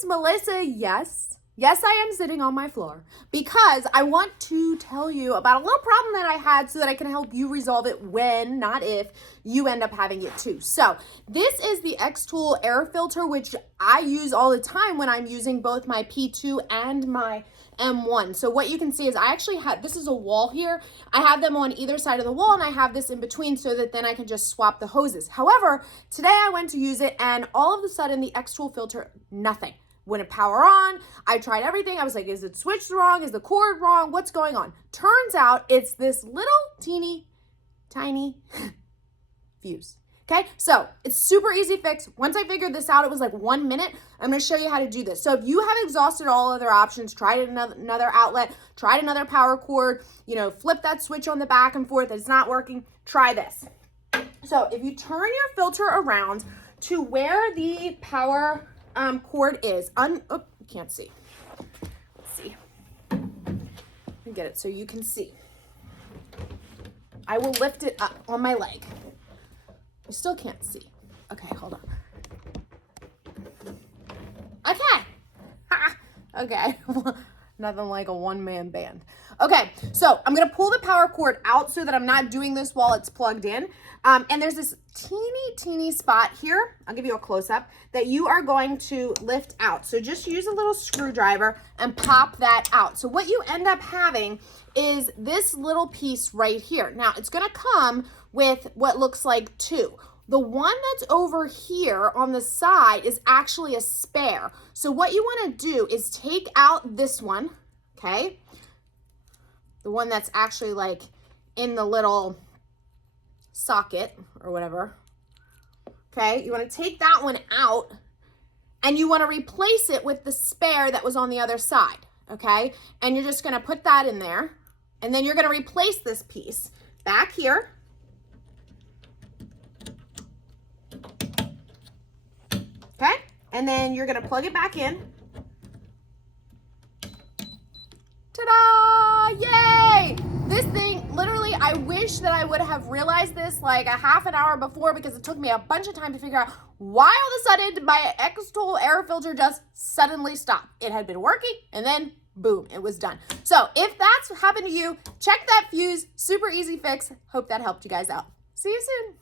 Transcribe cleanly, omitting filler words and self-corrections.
it's Melissa. Yes, I am sitting on my floor because I want to tell you about a little problem that I had so that I can help you resolve it when, not if, you end up having it too. So this is the XTool air filter, which I use all the time when I'm using both my P2 and my M1. So what you can see is I actually have, this is a wall here. I have them on either side of the wall and I have this in between so that then I can just swap the hoses. However, today I went to use it and all of a sudden the XTool filter, nothing. Wouldn't power on. I tried everything. I was like, is it switched wrong? Is the cord wrong? What's going on? Turns out it's this little teeny tiny fuse. Okay, so it's super easy fix. Once I figured this out, it was like 1 minute. I'm gonna show you how to do this. So if you have exhausted all other options, tried another outlet, tried another power cord, flip that switch on the back and forth, it's not working, try this. So if you turn your filter around to where the power cord is, you can't see. Let's see. Let me get it so you can see. I will lift it up on my leg. You still can't see. Okay, hold on. Okay. Okay. Nothing like a one-man band. Okay, so I'm gonna pull the power cord out so that I'm not doing this while it's plugged in. And there's this teeny spot here, I'll give you a close-up, that you are going to lift out. So just use a little screwdriver and pop that out. So what you end up having is this little piece right here. Now, it's gonna come with what looks like two. The one that's over here on the side is actually a spare. So what you wanna do is take out this one, okay? The one that's actually like in the little socket or whatever. Okay, you want to take that one out and you want to replace it with the spare that was on the other side. Okay, and you're just going to put that in there and then you're going to replace this piece back here. Okay, and then you're going to plug it back in. Ta-da! Yay! This thing, literally, I wish that I would have realized this like a half an hour before because it took me a bunch of time to figure out why all of a sudden did my XTool air filter just suddenly stop. It had been working and then boom, it was done. So if that's happened to you, check that fuse. Super easy fix. Hope that helped you guys out. See you soon.